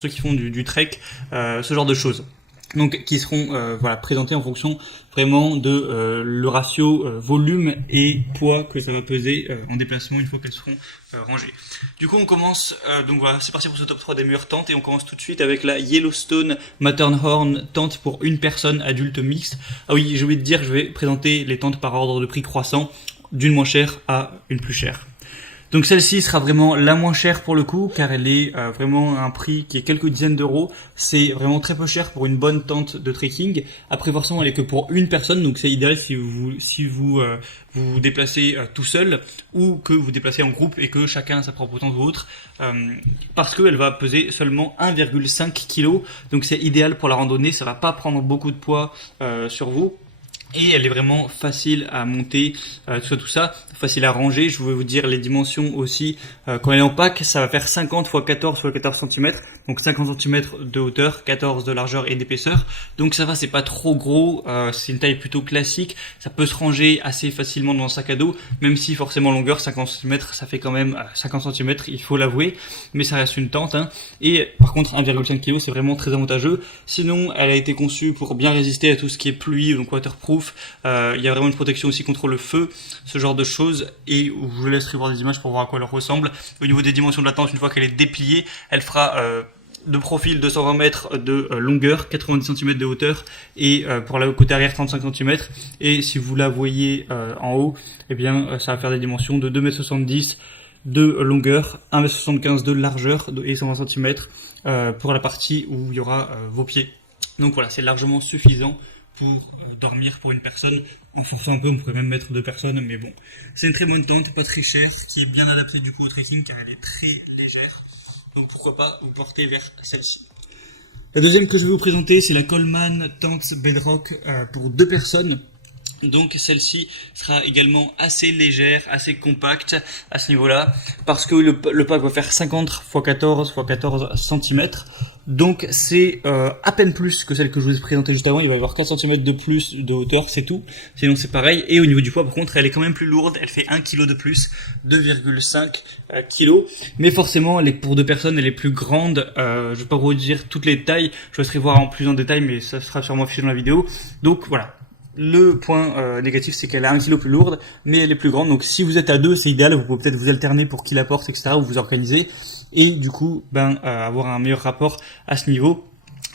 ceux qui font du trek, ce genre de choses. Donc qui seront voilà, présentés en fonction vraiment de le ratio volume et poids que ça va peser en déplacement une fois qu'elles seront rangées. Du coup on commence, donc voilà, c'est parti pour ce top 3 des meilleures tentes et on commence tout de suite avec la Yellowstone Matterhorn tente pour une personne adulte mixte. Ah oui, j'ai oublié de dire, je vais présenter les tentes par ordre de prix croissant, d'une moins chère à une plus chère. Donc celle-ci sera vraiment la moins chère pour le coup, car elle est vraiment à un prix qui est quelques dizaines d'euros. C'est vraiment très peu cher pour une bonne tente de trekking. Après forcément elle est que pour une personne, donc c'est idéal si vous vous déplacez tout seul ou que vous déplacez en groupe et que chacun a sa propre tente ou autre, parce qu'elle va peser seulement 1,5 kg. Donc c'est idéal pour la randonnée, ça va pas prendre beaucoup de poids sur vous. Et elle est vraiment facile à monter, tout ça, facile à ranger. Je vais vous dire les dimensions aussi. Quand elle est en pack, ça va faire 50 x 14 x 14 cm, donc 50 cm de hauteur, 14 de largeur et d'épaisseur. Donc ça va, c'est pas trop gros, c'est une taille plutôt classique. Ça peut se ranger assez facilement dans un sac à dos, même si forcément longueur 50 cm, ça fait quand même 50 cm, il faut l'avouer, mais ça reste une tente. Et par contre 1,5 kg, c'est vraiment très avantageux. Sinon, elle a été conçue pour bien résister à tout ce qui est pluie, donc waterproof. Il y a vraiment une protection aussi contre le feu, ce genre de choses, et je vous laisserai voir des images pour voir à quoi elle ressemble. Au niveau des dimensions de la tente, une fois qu'elle est dépliée, elle fera de profil 220 mètres de longueur, 90 cm de hauteur, et pour le côté arrière 35 cm. Et si vous la voyez en haut, eh bien ça va faire des dimensions de 2,70 m de longueur, 1,75 m de largeur et 120 cm pour la partie où il y aura vos pieds. Donc voilà, c'est largement suffisant pour dormir pour une personne. En forçant un peu, on pourrait même mettre 2 personnes, mais bon. C'est une très bonne tente, pas très chère, qui est bien adaptée du coup au trekking car elle est très légère. Donc pourquoi pas vous porter vers celle-ci. La deuxième que je vais vous présenter, c'est la Coleman Tente Bedrock pour 2 personnes. Donc celle-ci sera également assez légère, assez compacte à ce niveau-là, parce que le pack va faire 50 x 14 x 14 cm. Donc c'est à peine plus que celle que je vous ai présentée juste avant. Il va y avoir 4 cm de plus de hauteur, c'est tout. Sinon c'est pareil. Et au niveau du poids, par contre, elle est quand même plus lourde. Elle fait 1 kg de plus, 2,5 kg. Mais forcément, elle est pour 2 personnes, elle est plus grande. Je vais pas vous dire toutes les tailles. Je laisserai voir en plus en détail, mais ça sera sûrement affiché dans la vidéo. Donc voilà. Le point négatif, c'est qu'elle est 1 kg plus lourde, mais elle est plus grande. Donc si vous êtes à 2, c'est idéal. Vous pouvez peut-être vous alterner pour qui la porte, etc. ou vous organiser. Et du coup, avoir un meilleur rapport à ce niveau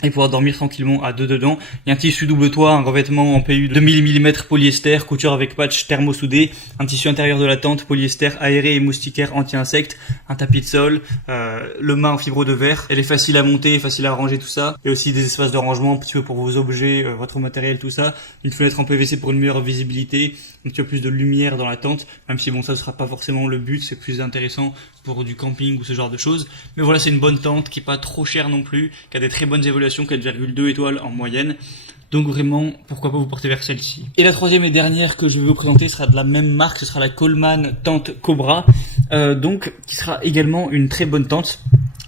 et pouvoir dormir tranquillement à 2 dedans. Il y a un tissu double toit, un revêtement en PU de 1000 mm polyester, couture avec patch thermosoudé, un tissu intérieur de la tente, polyester aéré et moustiquaire anti-insectes, un tapis de sol, le mât en fibre de verre. Elle est facile à monter, facile à ranger, tout ça. Et aussi des espaces de rangement, un petit peu pour vos objets, votre matériel, tout ça. Une fenêtre en PVC pour une meilleure visibilité, un petit peu plus de lumière dans la tente, même si bon, ça ne sera pas forcément le but, c'est plus intéressant pour du camping ou ce genre de choses. Mais voilà, c'est une bonne tente qui est pas trop chère non plus, qui a des très bonnes évaluations, 4,2 étoiles en moyenne. Donc vraiment, pourquoi pas vous porter vers celle-ci. Et la troisième et dernière que je vais vous présenter sera de la même marque, ce sera la Coleman Tente Cobra, donc qui sera également une très bonne tente,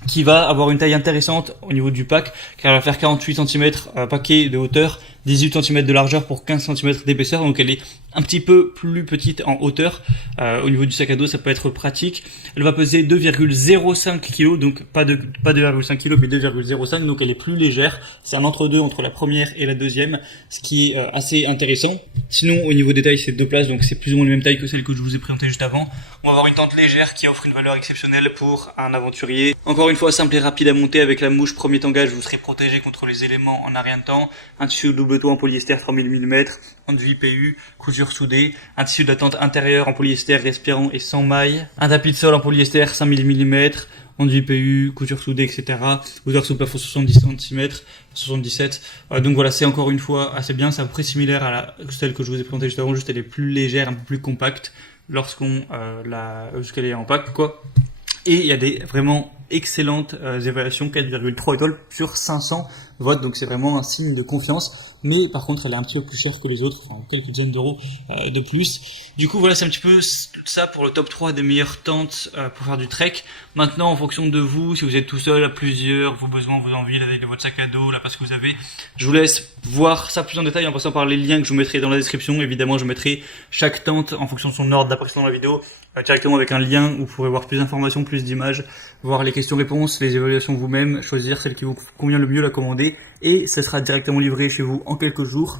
qui va avoir une taille intéressante au niveau du pack, car elle va faire 48 cm paquet de hauteur, 18 cm de largeur pour 15 cm d'épaisseur, donc elle est un petit peu plus petite en hauteur. Au niveau du sac à dos, ça peut être pratique. Elle va peser 2,05 kg, donc pas 2,5 kg, mais 2,05, donc elle est plus légère. C'est un entre-deux entre la première et la deuxième, ce qui est assez intéressant. Sinon, au niveau des tailles, c'est 2 places, donc c'est plus ou moins la même taille que celle que je vous ai présentée juste avant. On va avoir une tente légère qui offre une valeur exceptionnelle pour un aventurier. Encore une fois, simple et rapide à monter avec la mouche premier tangage, vous serez protégé contre les éléments en un rien de temps. Un tissu double toit en polyester 3000 mm, enduit PU, couture soudée, un tissu de tente intérieur en polyester respirant et sans mailles, un tapis de sol en polyester 5000 mm, enduit PU, couture soudée, etc. Hauteur sous plafond 70 cm, 77. Donc voilà, c'est encore une fois assez bien, c'est à peu près similaire à celle que je vous ai présentée juste avant, juste elle est plus légère, un peu plus compacte lorsqu'elle est en pack, quoi. Et il y a des vraiment excellentes évaluations, 4,3 étoiles sur 500 votes, donc c'est vraiment un signe de confiance. Mais par contre, elle est un petit peu plus chère que les autres, enfin quelques dizaines d'euros de plus. Du coup, voilà, c'est un petit peu ça pour le top 3 des meilleures tentes pour faire du trek. Maintenant, en fonction de vous, si vous êtes tout seul, à plusieurs, vos besoins, vos envies, la taille de votre sac à dos, la place que vous avez, je vous laisse voir ça plus en détail en passant par les liens que je vous mettrai dans la description. Évidemment, je mettrai chaque tente en fonction de son ordre d'apparition dans la vidéo, directement avec un lien où vous pourrez voir plus d'informations, plus d'images, voir les questions-réponses, les évaluations vous-même, choisir celle qui vous convient le mieux, la commander, et ça sera directement livré chez vous en quelques jours.